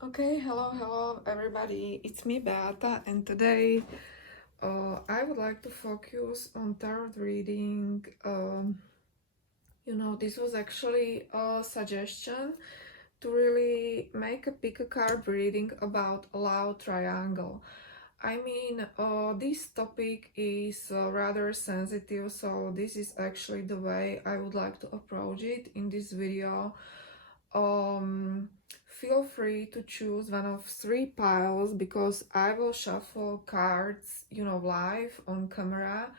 Okay, hello everybody, it's me Beata, and today I would like to focus on tarot reading. This was actually a suggestion to really make a pick a card reading about a love triangle. This topic is rather sensitive, so this is actually the way I would like to approach it in this video. um Feel free to choose one of three piles because I will shuffle cards, live on camera.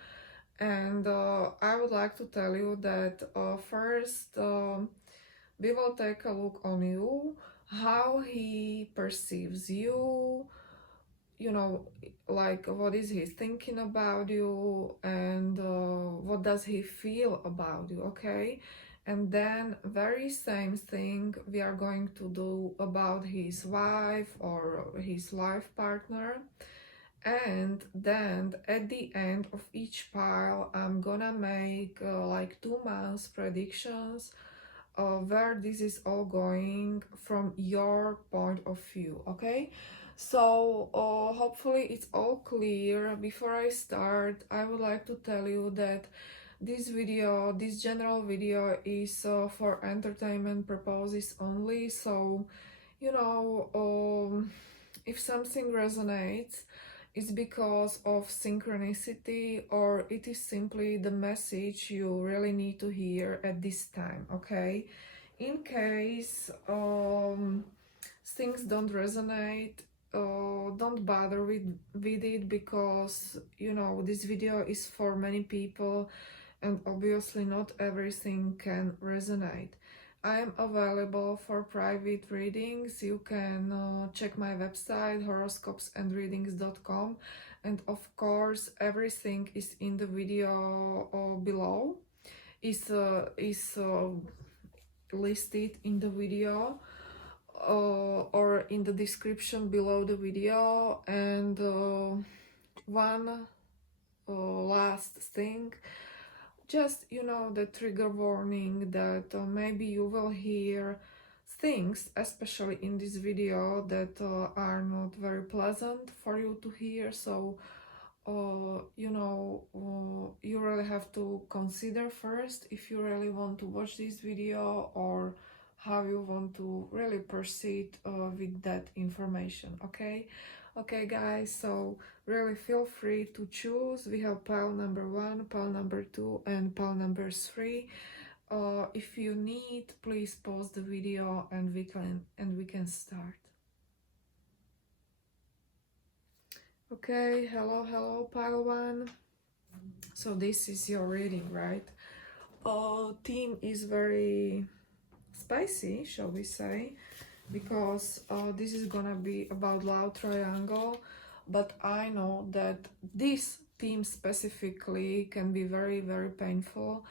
And I would like to tell you that first, we will take a look on you, how he perceives you, you know like what is he thinking about you, and what does he feel about you. Okay, and then very same thing we are going to do about his wife or his life partner. And then at the end of each pile I'm gonna make like 2 months predictions where this is all going from your point of view. Okay, so hopefully it's all clear. Before I start, I would like to tell you that this general video is for entertainment purposes only. So if something resonates, it's because of synchronicity, or it is simply the message you really need to hear at this time. Okay, in case things don't resonate, don't bother with it, because this video is for many people and obviously not everything can resonate. I am available for private readings. You can check my website horoscopesandreadings.com, and of course everything is in the video below, is listed in the video or in the description below the video. And one last thing, just the trigger warning that maybe you will hear things, especially in this video, that are not very pleasant for you to hear. So you really have to consider first if you really want to watch this video, or how you want to really proceed with that information. Okay guys, so really feel free to choose. We have pile number 1, pile number 2, and pile number 3. If you need, please pause the video and we can start. Okay, hello pile 1. So this is your reading, right? Theme is very spicy, shall we say, because this is gonna be about love triangle, but I know that this theme specifically can be very painful.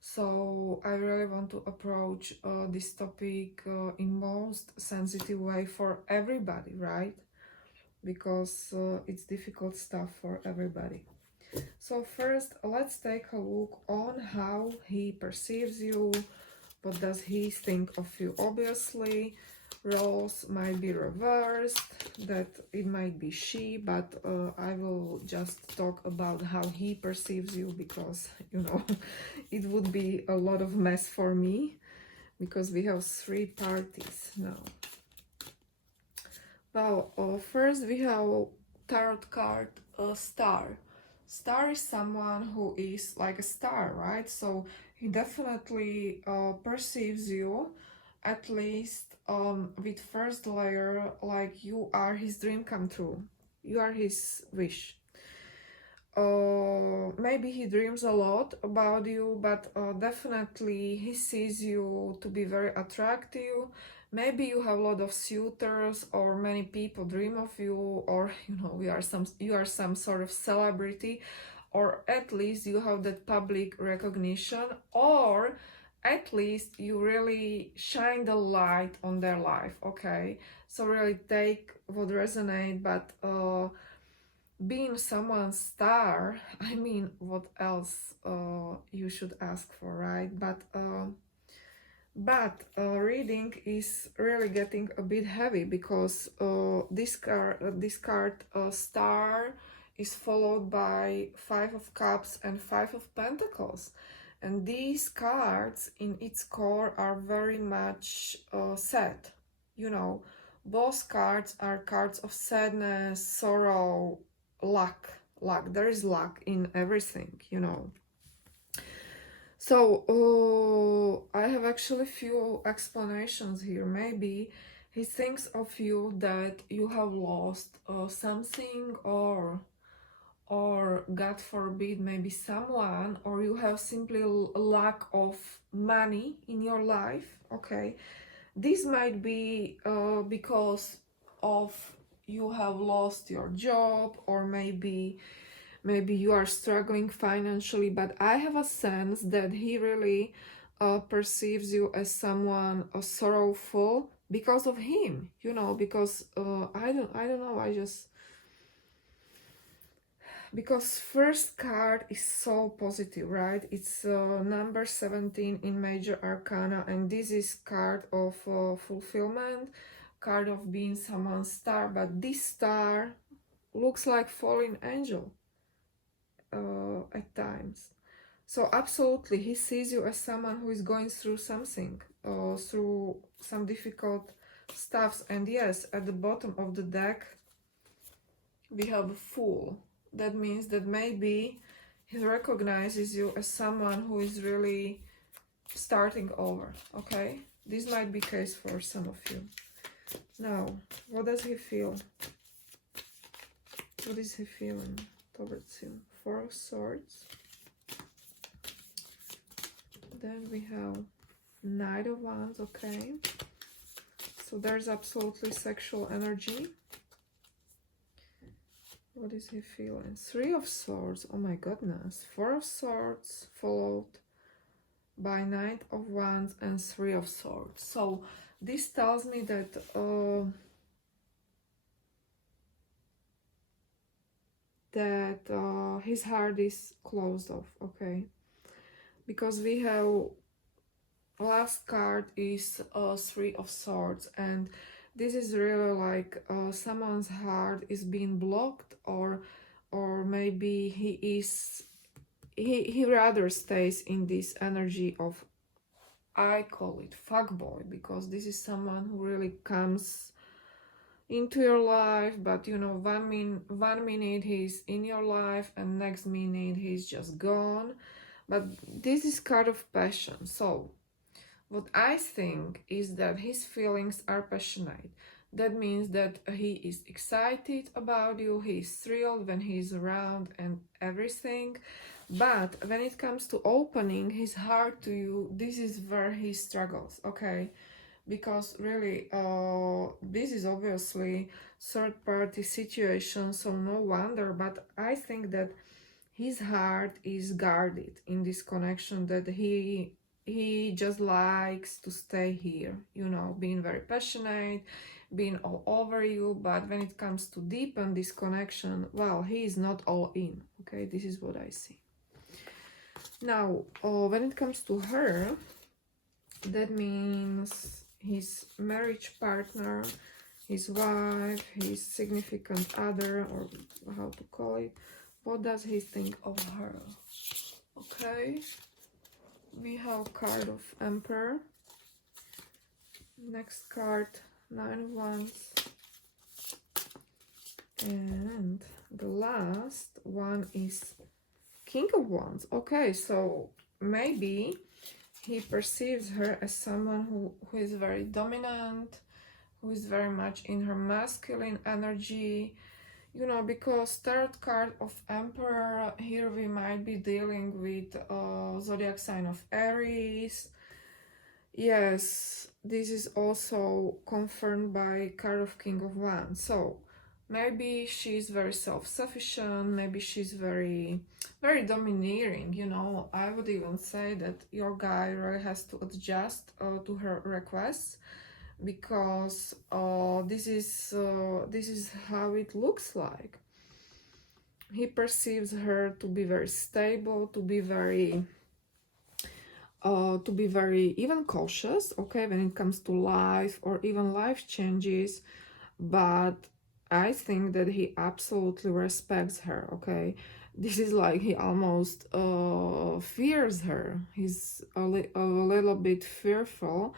So I really want to approach this topic in most sensitive way for everybody, right? Because it's difficult stuff for everybody. So first, let's take a look on how he perceives you. What does he think of you? Obviously, roles might be reversed, that it might be she, but I will just talk about how he perceives you, because, it would be a lot of mess for me, because we have 3 parties now. Well, first we have tarot card Star. Star is someone who is like a star, right? So he definitely perceives you, at least with first layer, like you are his dream come true. You are his wish. Maybe he dreams a lot about you, but definitely he sees you to be very attractive. Maybe you have a lot of suitors, or many people dream of you, or you are some sort of celebrity, or at least you have that public recognition, or at least you really shine the light on their life. Okay, so really take what resonate, but being someone's star, what else you should ask for, right? But But reading is really getting a bit heavy because this card star is followed by Five of Cups and Five of Pentacles, and these cards in its core are very much sad. You know, both cards are cards of sadness, sorrow, luck. Luck. There is luck in everything. You know. So I have actually few explanations here. Maybe he thinks of you that you have lost something, or God forbid, maybe someone, or you have simply a lack of money in your life. Okay, this might be because of you have lost your job, or maybe you are struggling financially, but I have a sense that he really perceives you as someone sorrowful because of him, you know, because I don't know, I just, because first card is so positive, right? It's number 17 in major arcana, and this is card of fulfillment, card of being someone's star, but this star looks like fallen angel at times. So absolutely, he sees you as someone who is going through something, through some difficult stuffs. And yes, at the bottom of the deck, we have a Fool. That means that maybe he recognizes you as someone who is really starting over, okay? This might be case for some of you. Now, what does he feel? What is he feeling towards you? Four of Swords. Then we have Knight of Wands, okay. So there's absolutely sexual energy. What is he feeling? Three of Swords, oh my goodness. Four of Swords followed by Knight of Wands and Three of Swords. So this tells me that his heart is closed off, okay? Because we have last card is Three of Swords, and this is really like someone's heart is being blocked, or maybe he rather stays in this energy of, I call it fuckboy, because this is someone who really comes into your life, but you know, one minute he's in your life and next minute he's just gone. But this is kind of passion. So what I think is that his feelings are passionate. That means that he is excited about you, he is thrilled when he's around and everything. But when it comes to opening his heart to you, this is where he struggles, okay? Because really, this is obviously third-party situation, so no wonder. But I think that his heart is guarded in this connection, that he just likes to stay here, you know, being very passionate, being all over you. But when it comes to deepen this connection, well, he is not all in, okay? This is what I see. Now, when it comes to her, that means his marriage partner, his wife, his significant other, or how to call it. What does he think of her? Okay, we have card of Emperor. Next card, Nine of Wands. And the last one is King of Wands. Okay, so maybe he perceives her as someone who is very dominant, who is very much in her masculine energy, you know, because third card of Emperor, here we might be dealing with zodiac sign of Aries. Yes, this is also confirmed by card of King of Wands. So maybe she's very self-sufficient, maybe she's very domineering, you know. I would even say that your guy really has to adjust to her requests, because this is how it looks like. He perceives her to be very stable, to be very to be very even cautious, okay, when it comes to life or even life changes. But I think that he absolutely respects her, okay. This is like he almost fears her. He's a little bit fearful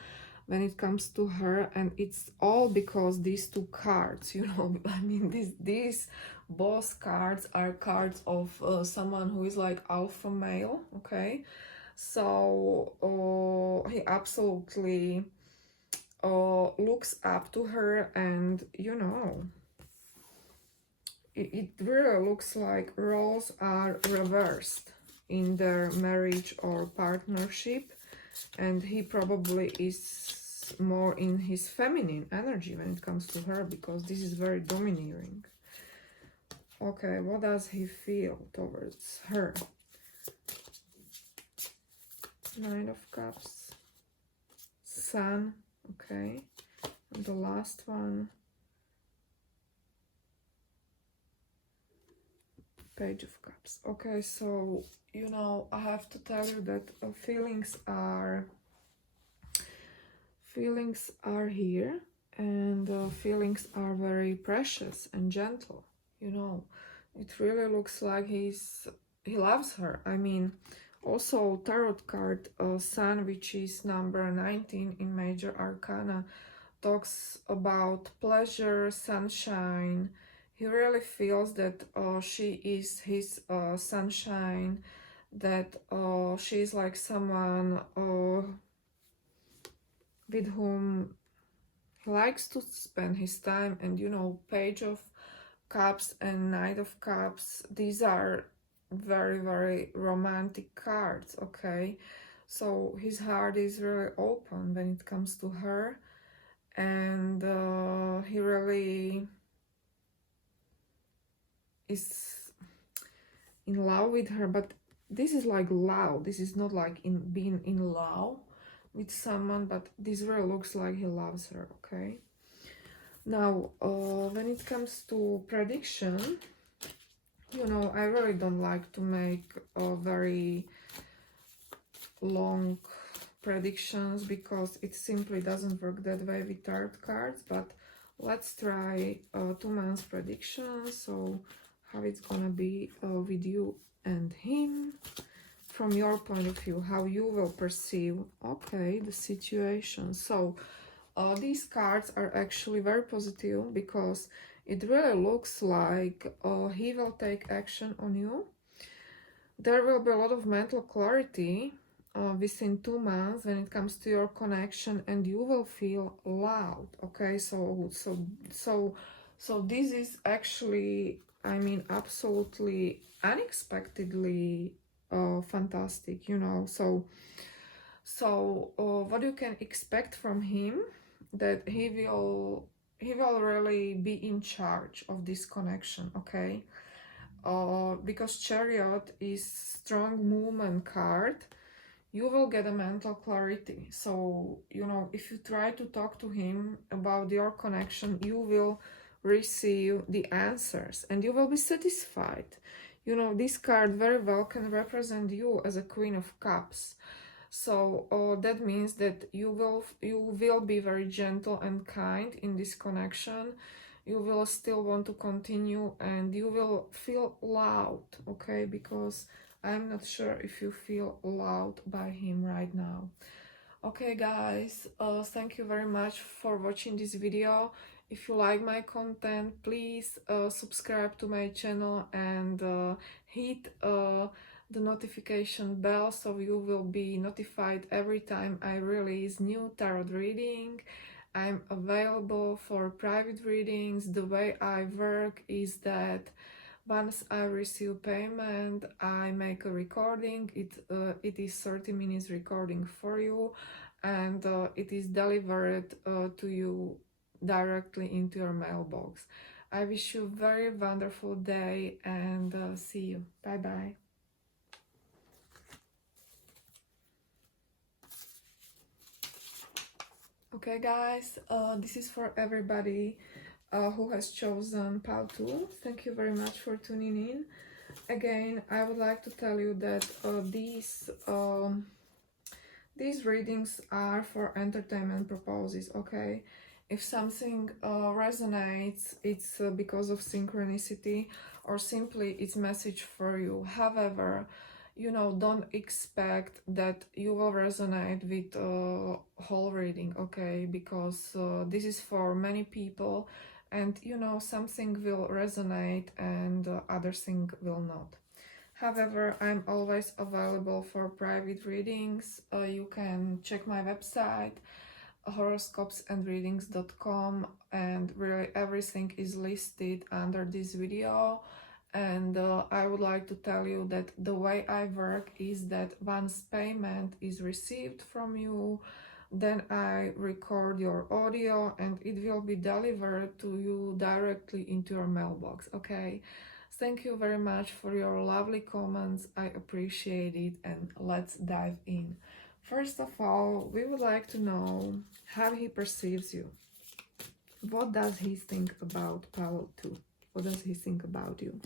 when it comes to her, and it's all because these two cards, you know. I mean, these both cards are cards of someone who is like alpha male, okay. So he absolutely looks up to her, and you know, it really looks like roles are reversed in their marriage or partnership, and he probably is more in his feminine energy when it comes to her, because this is very domineering. Okay, what does he feel towards her? Nine of Cups, Sun, okay, and the last one, Page of Cups. Okay, so you know, I have to tell you that feelings are here, and feelings are very precious and gentle, you know. It really looks like he loves her. I mean, also tarot card Sun, which is number 19 in Major Arcana, talks about pleasure, sunshine. He really feels that she is his sunshine, that she is like someone with whom he likes to spend his time. And you know, Page of Cups and Knight of Cups, these are very, very romantic cards, okay. So his heart is really open when it comes to her, and he really is in love with her. But this is like love, this is not like in being in love with someone, but this really looks like he loves her, okay. Now when it comes to prediction, you know, I really don't like to make very long predictions, because it simply doesn't work that way with tarot cards. But let's try 2 months prediction. So how it's gonna be with you and him, from your point of view, how you will perceive, okay, the situation. So these cards are actually very positive, because it really looks like he will take action on you. There will be a lot of mental clarity within 2 months when it comes to your connection, and you will feel loud, okay. So this is actually, I mean, absolutely unexpectedly fantastic, you know. So what you can expect from him, that he will really be in charge of this connection, okay. Because Chariot is strong movement card, you will get a mental clarity. So you know, if you try to talk to him about your connection, you will receive the answers and you will be satisfied. You know, this card very well can represent you as a Queen of Cups. So that means that you will be very gentle and kind in this connection. You will still want to continue, and you will feel loud, okay, because I'm not sure if you feel loud by him right now. Okay guys, thank you very much for watching this video. If you like my content, please subscribe to my channel and hit the notification bell, so you will be notified every time I release new tarot reading. I'm available for private readings. The way I work is that once I receive payment, I make a recording. It is 30 minutes recording for you, and it is delivered to you directly into your mailbox. I wish you a very wonderful day, and see you. Bye bye. Okay guys, this is for everybody who has chosen pile 2. Thank you very much for tuning in. Again, I would like to tell you that These readings are for entertainment purposes, okay? If something resonates, it's because of synchronicity or simply it's message for you. However, you know, don't expect that you will resonate with whole reading, okay? Because this is for many people, and you know, something will resonate and other thing will not. However, I'm always available for private readings. You can check my website, horoscopesandreadings.com, and really everything is listed under this video. And I would like to tell you that the way I work is that once payment is received from you, then I record your audio and it will be delivered to you directly into your mailbox, okay? Thank you very much for your lovely comments. I appreciate it, and let's dive in. First of all, we would like to know how he perceives you. What does he think about Paolo too? What does he think about you?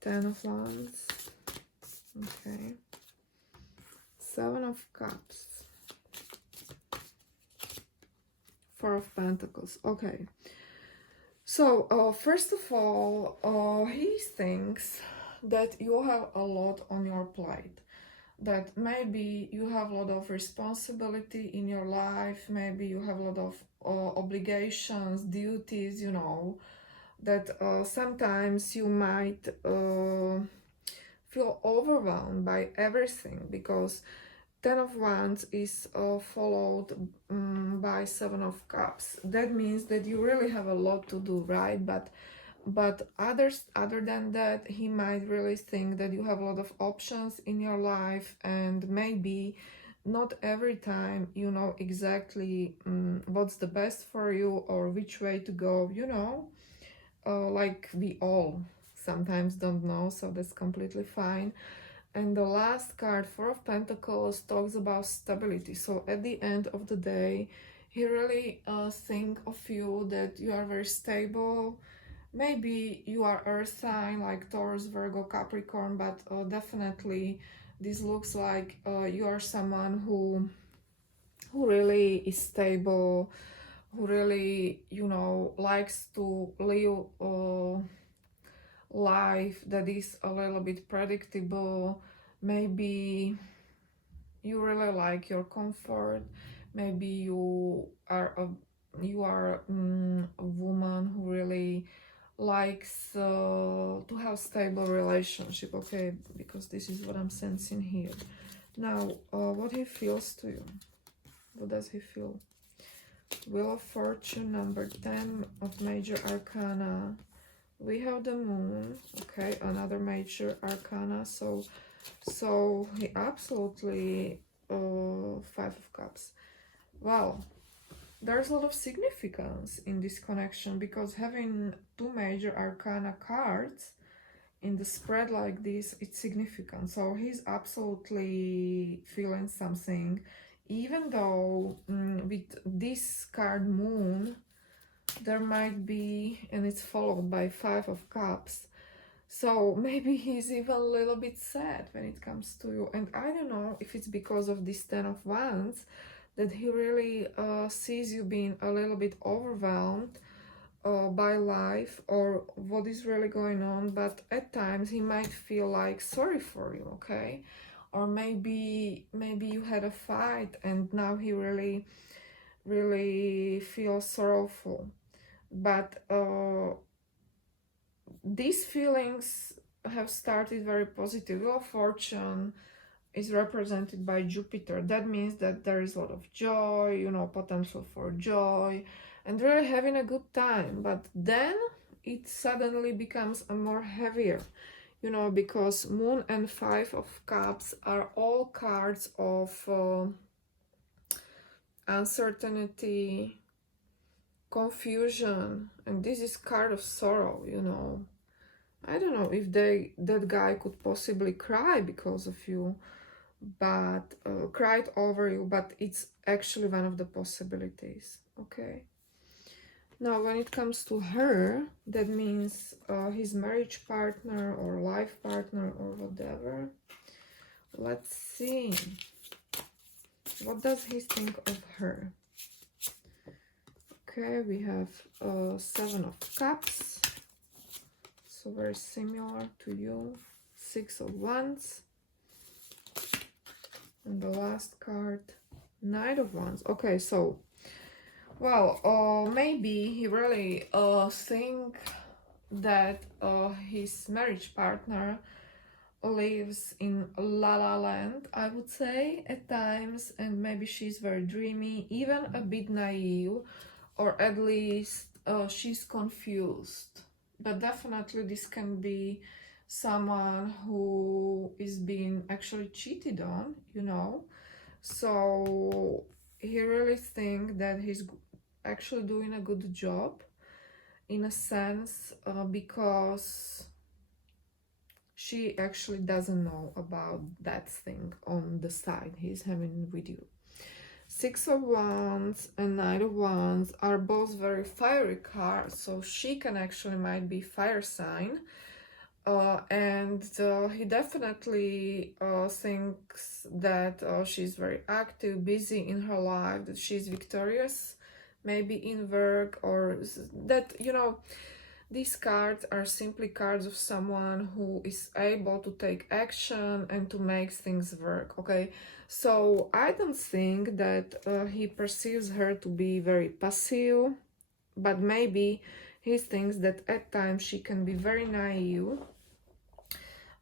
10 of Wands. Okay. 7 of Cups. 4 of Pentacles. Okay. So, first of all, he thinks that you have a lot on your plate. That maybe you have a lot of responsibility in your life, maybe you have a lot of obligations, duties, you know, that sometimes you might feel overwhelmed by everything, because 10 of Wands is followed by 7 of Cups. That means that you really have a lot to do, right? But other than that, he might really think that you have a lot of options in your life, and maybe not every time you know exactly what's the best for you or which way to go, you know, like we all sometimes don't know, so that's completely fine. And the last card, 4 of Pentacles, talks about stability. So at the end of the day, he really think of you that you are very stable. Maybe you are earth sign like Taurus, Virgo, Capricorn, but definitely this looks like you are someone who really is stable, who really, you know, likes to live life that is a little bit predictable. Maybe you really like your comfort. Maybe you are a woman who really likes to have stable relationship, okay? Because this is what I'm sensing here. Now, what he feels to you? What does he feel? Wheel of Fortune, number 10 of Major Arcana. We have the Moon, okay, another Major Arcana. So he absolutely 5 of Cups. Wow, there's a lot of significance in this connection, because having 2 Major Arcana cards in the spread like this, it's significant. So he's absolutely feeling something, even though with this card Moon, there might be, and it's followed by 5 of Cups. So maybe he's even a little bit sad when it comes to you. And I don't know if it's because of this 10 of Wands that he really sees you being a little bit overwhelmed by life, or what is really going on. But at times he might feel like sorry for you, okay? Or maybe you had a fight and now he really feels sorrowful. But these feelings have started very positive. Wheel of Fortune is represented by Jupiter. That means that there is a lot of joy, you know, potential for joy, and really having a good time. But then it suddenly becomes a more heavier, you know, because Moon and 5 of Cups are all cards of uncertainty, confusion, and this is card of sorrow, you know. I don't know if that guy could possibly cry because of you, but cried over you, but it's actually one of the possibilities, okay? Now, when it comes to her, that means his marriage partner or life partner or whatever. Let's see. What does he think of her? Okay, we have 7 of Cups. So very similar to you. 6 of Wands. And the last card, Knight of Wands. Okay, so, well, maybe he really think that his marriage partner lives in La La Land, I would say, at times, and maybe she's very dreamy, even a bit naive, or at least she's confused. But definitely this can be someone who is being actually cheated on, you know. So he really thinks that he's actually doing a good job in a sense, because she actually doesn't know about that thing on the side he's having with you. 6 of Wands and Knight of Wands are both very fiery cards, so she can actually might be fire sign. And he definitely thinks that she's very active, busy in her life, that she's victorious, maybe in work, or that, you know, these cards are simply cards of someone who is able to take action and to make things work, okay? So I don't think that he perceives her to be very passive, but maybe he thinks that at times she can be very naive.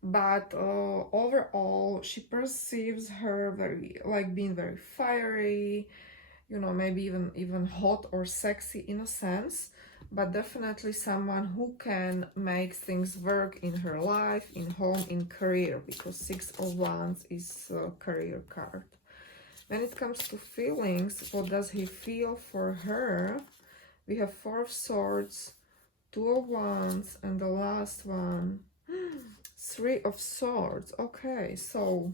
But overall, she perceives her very, like, being very fiery, you know, maybe even hot or sexy in a sense, but definitely someone who can make things work in her life, in home, in career, because 6 of Wands is a career card. When it comes to feelings, what does he feel for her? We have 4 of Swords, 2 of Wands, and the last one, 3 of Swords. Okay, so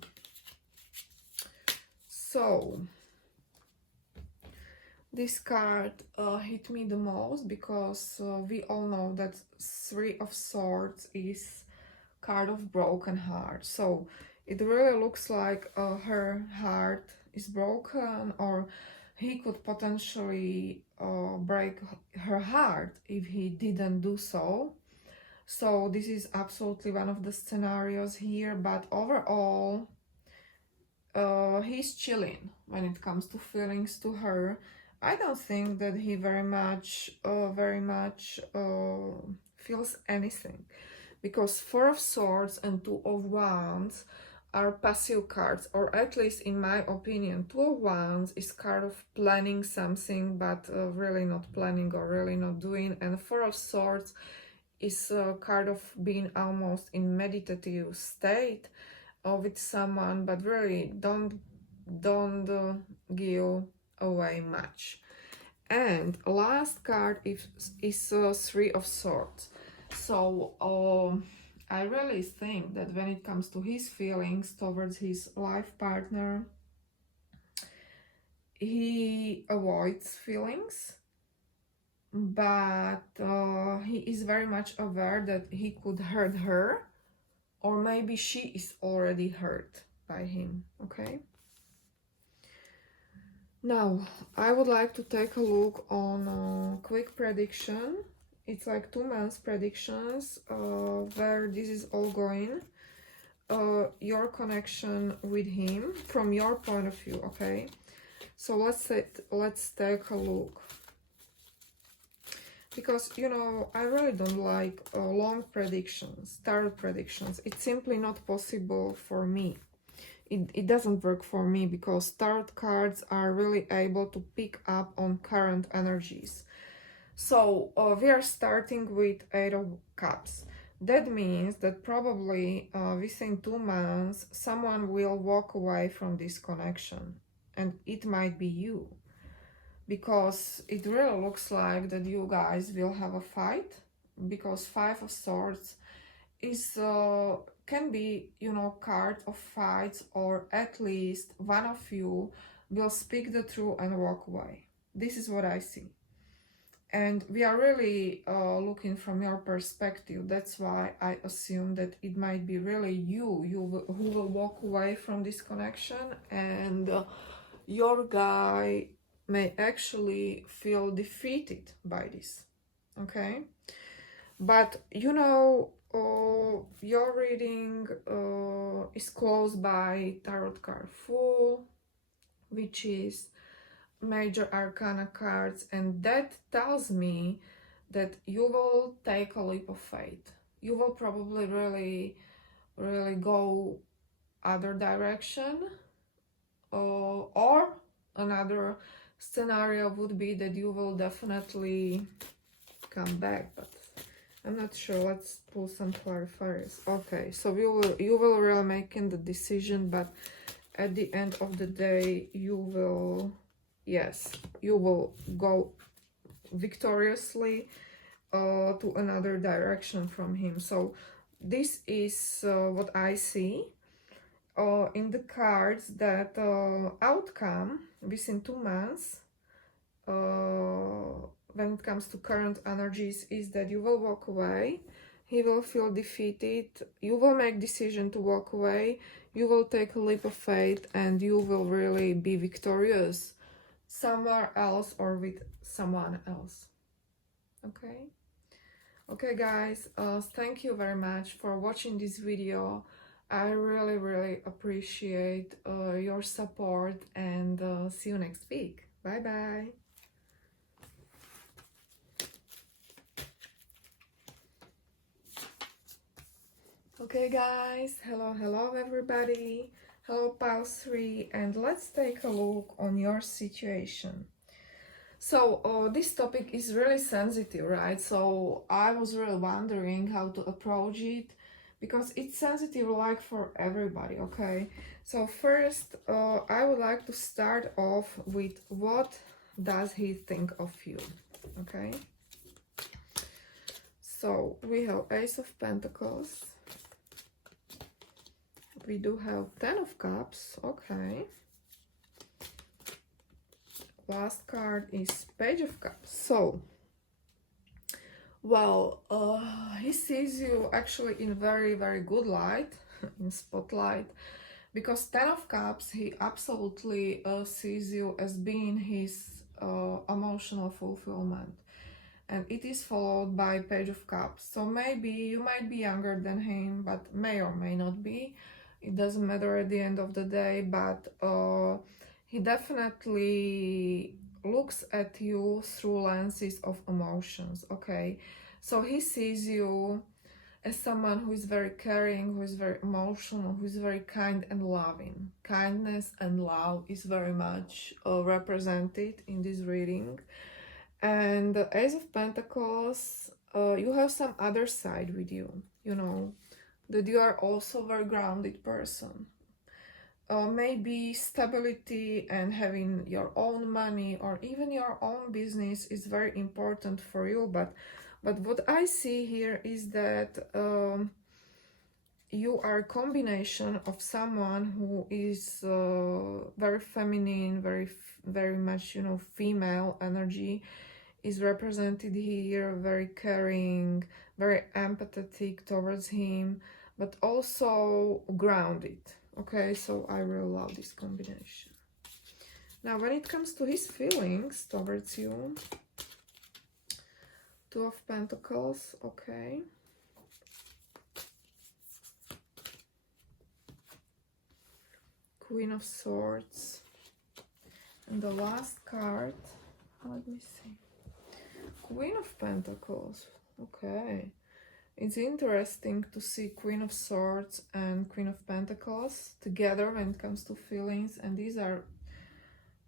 this card hit me the most because we all know that 3 of Swords is card of broken heart. So it really looks like her heart is broken, or he could potentially break her heart if he didn't do so. So this is absolutely one of the scenarios here, but overall he's chilling when it comes to feelings to her. I don't think that he very much feels anything, because 4 of Swords and 2 of Wands are passive cards, or at least in my opinion, 2 of Wands is card of planning something, but really not planning or really not doing, and 4 of Swords is a card of being almost in meditative state with someone, but really don't give away much. And last card is 3 of Swords. So I really think that when it comes to his feelings towards his life partner, he avoids feelings, but he is very much aware that he could hurt her, or maybe she is already hurt by him, okay? Now, I would like to take a look on a quick prediction. It's like 2 months predictions where this is all going. Your connection with him from your point of view, okay? So let's take a look. Because, you know, I really don't like long predictions, tarot predictions. It's simply not possible for me. It doesn't work for me, because tarot cards are really able to pick up on current energies. So we are starting with 8 of Cups. That means that probably within 2 months, someone will walk away from this connection. And it might be you, because it really looks like that you guys will have a fight, because 5 of Swords is can be, you know, card of fights, or at least one of you will speak the truth and walk away. This is what I see, and we are really looking from your perspective. That's why I assume that it might be really you who will walk away from this connection, and your guy may actually feel defeated by this, okay? But you know, your reading is closed by Tarot card Fool, which is major arcana cards, and that tells me that you will take a leap of faith. You will probably really go other direction, or another scenario would be that you will definitely come back, but I'm not sure. Let's pull some clarifiers. Okay, so you will really making the decision, but at the end of the day you will, yes, you will go victoriously to another direction from him. So this is what I see in the cards, that outcome within 2 months when it comes to current energies is that you will walk away. He will feel defeated. You will make decision to walk away. You will take a leap of faith, and you will really be victorious somewhere else or with someone else. Okay guys, thank you very much for watching this video. I really appreciate your support, and see you next week. Bye bye. Okay guys, hello everybody. Hello Pile 3, and let's take a look on your situation. So this topic is really sensitive, right? So I was really wondering how to approach it, because it's sensitive like for everybody, okay? So first, I would like to start off with what does he think of you, okay? So we have Ace of Pentacles. We do have 10 of Cups, okay. Last card is Page of Cups. So, well, he sees you actually in very good light, in spotlight, because 10 of Cups, he absolutely sees you as being his emotional fulfillment. And it is followed by Page of Cups. So maybe you might be younger than him, but may or may not be. It doesn't matter at the end of the day, but he definitely looks at you through lenses of emotions, okay? So he sees you as someone who is very caring, who is very emotional, who is very kind and loving. Kindness and love is very much represented in this reading. And the Ace of Pentacles, you have some other side with you, you know, that you are also a very grounded person. Maybe stability and having your own money or even your own business is very important for you, but what I see here is that you are a combination of someone who is very feminine, very much, you know, female energy is represented here, very caring, very empathetic towards him, but also grounded. Okay, so I really love this combination. Now, when it comes to his feelings towards you, 2 of Pentacles, okay. Queen of Swords. And the last card, let me see. Queen of Pentacles, okay. It's interesting to see Queen of Swords and Queen of Pentacles together when it comes to feelings, and these are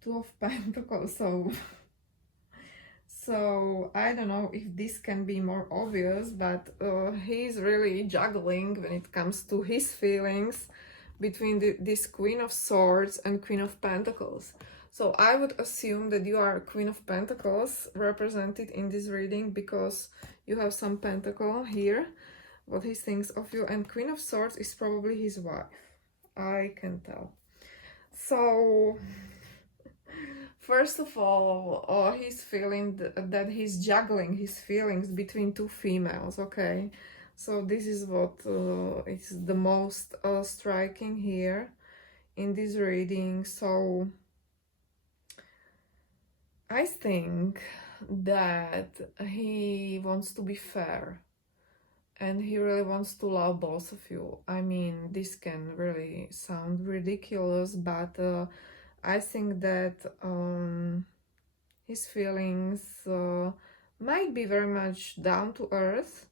2 of Pentacles, so I don't know if this can be more obvious, but he's really juggling when it comes to his feelings between this Queen of Swords and Queen of Pentacles. So I would assume that you are Queen of Pentacles represented in this reading, because you have some pentacle here, what he thinks of you, and Queen of Swords is probably his wife. I can tell. So, first of all, he's feeling that he's juggling his feelings between 2 females, okay? So this is what is the most striking here in this reading. So I think that he wants to be fair and he really wants to love both of you. I mean, this can really sound ridiculous, but I think that his feelings might be very much down to earth,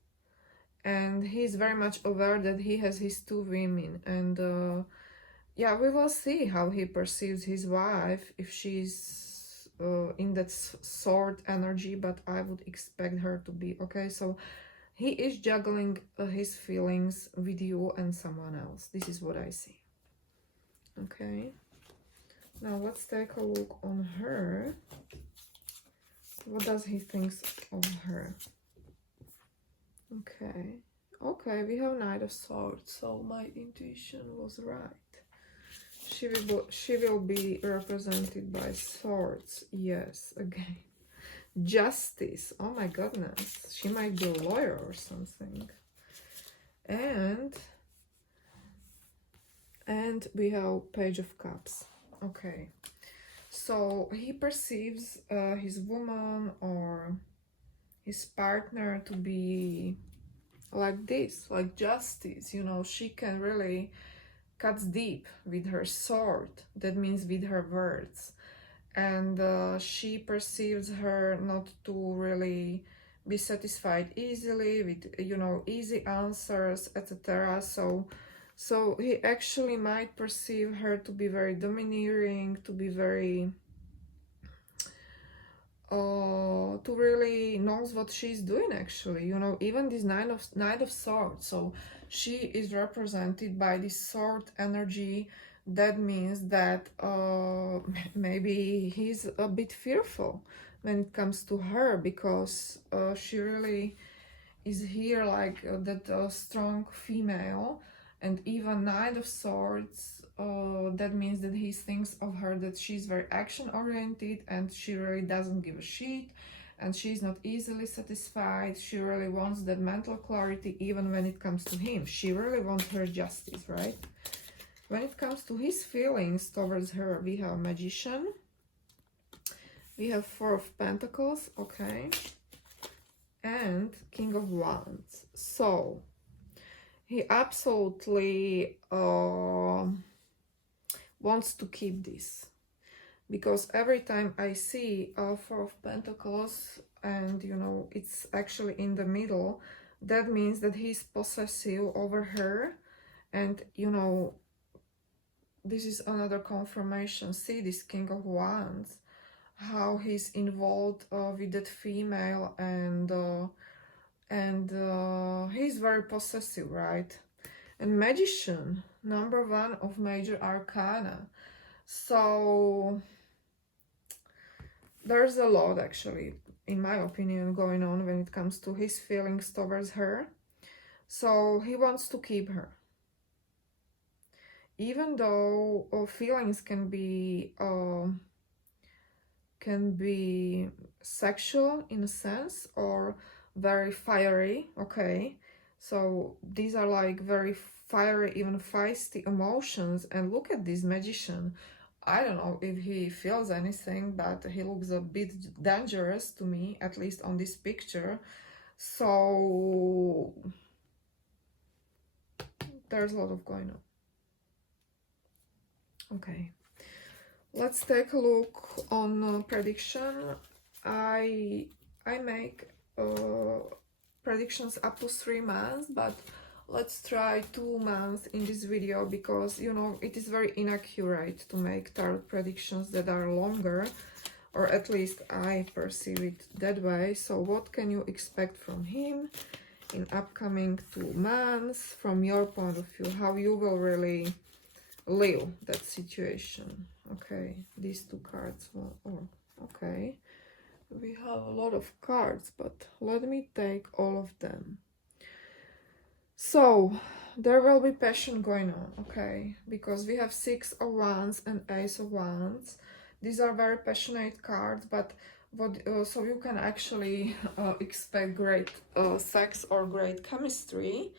and he's very much aware that he has his two women, and yeah, we will see how he perceives his wife, if she's in that sword energy, but I would expect her to be okay. So he is juggling his feelings with you and someone else. This is what I see. Okay, now let's take a look on her. What does he think of her? Okay, okay, we have Knight of Swords, so my intuition was right. She will be represented by swords. Yes, again. Justice. Oh my goodness. She might be a lawyer or something. And we have Page of Cups. Okay. So he perceives his woman or his partner to be like this, like justice. You know, she can really cuts deep with her sword. That means with her words. And she perceives her not to really be satisfied easily with, you know, easy answers, etc. So he actually might perceive her to be very domineering, to be very to really knows what she's doing, actually, you know. Even this Knight of Swords, so she is represented by this sword energy. That means that maybe he's a bit fearful when it comes to her, because she really is here like that strong female. And even Knight of Swords, that means that he thinks of her that she's very action oriented and she really doesn't give a shit, and she's not easily satisfied. She really wants that mental clarity even when it comes to him. She really wants her justice, right? When it comes to his feelings towards her, we have Magician, we have Four of Pentacles, okay, and King of Wands. So he absolutely wants to keep this, because every time I see Four of Pentacles and, you know, it's actually in the middle, that means that he's possessive over her. And, you know, this is another confirmation. See this King of Wands, how he's involved with that female, and he's very possessive, right? And Magician, number one of major arcana. So there's a lot, actually, in my opinion, going on when it comes to his feelings towards her. So he wants to keep her, even though feelings can be sexual in a sense, or very fiery. Okay, so these are like very fiery, even feisty emotions. And look at this Magician. I don't know if he feels anything, but he looks a bit dangerous to me, at least on this picture. So there's a lot of going on. Okay, let's take a look on prediction. I make predictions up to 3 months, but let's try 2 months in this video, because, you know, it is very inaccurate to make tarot predictions that are longer, or at least I perceive it that way. So what can you expect from him in upcoming 2 months from your point of view? How you will really live that situation? Okay, these 2 cards. Oh, okay, we have a lot of cards, but let me take all of them. So there will be passion going on, okay, because we have 6 of Wands and Ace of Wands. These are very passionate cards, but so you can actually expect great sex or great chemistry.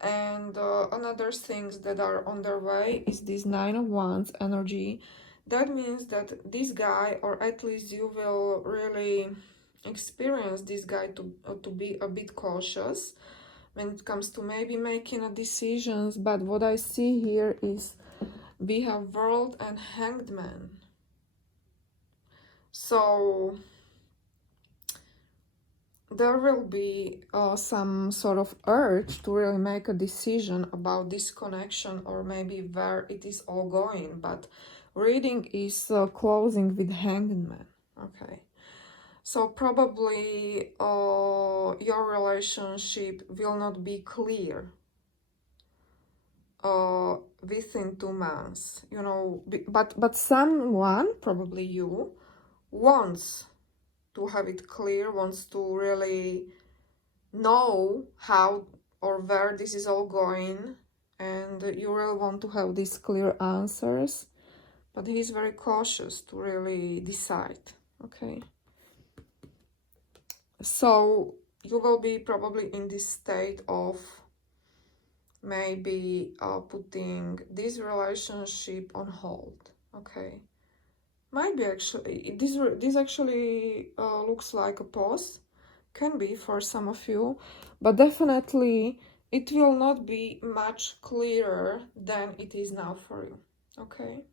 And another things that are on their way is this 9 of Wands energy. that means that this guy, or at least you will really experience this guy to be a bit cautious when it comes to maybe making a decisions. But what I see here is we have World and Hanged Man. So there will be some sort of urge to really make a decision about this connection, or maybe where it is all going. But reading is closing with Hanged Man. Okay. So probably your relationship will not be clear within 2 months, you know, but someone, probably you, wants to have it clear, wants to really know how or where this is all going, and you really want to have these clear answers, but he's very cautious to really decide. Okay, so you will be probably in this state of maybe putting this relationship on hold. Okay, might be actually this actually looks like a pause, can be for some of you, but definitely it will not be much clearer than it is now for you. Okay.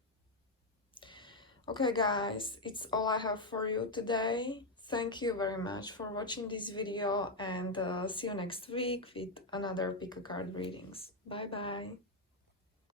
Okay guys, it's all I have for you today. Thank you very much for watching this video, and see you next week with another pick a card readings. Bye bye.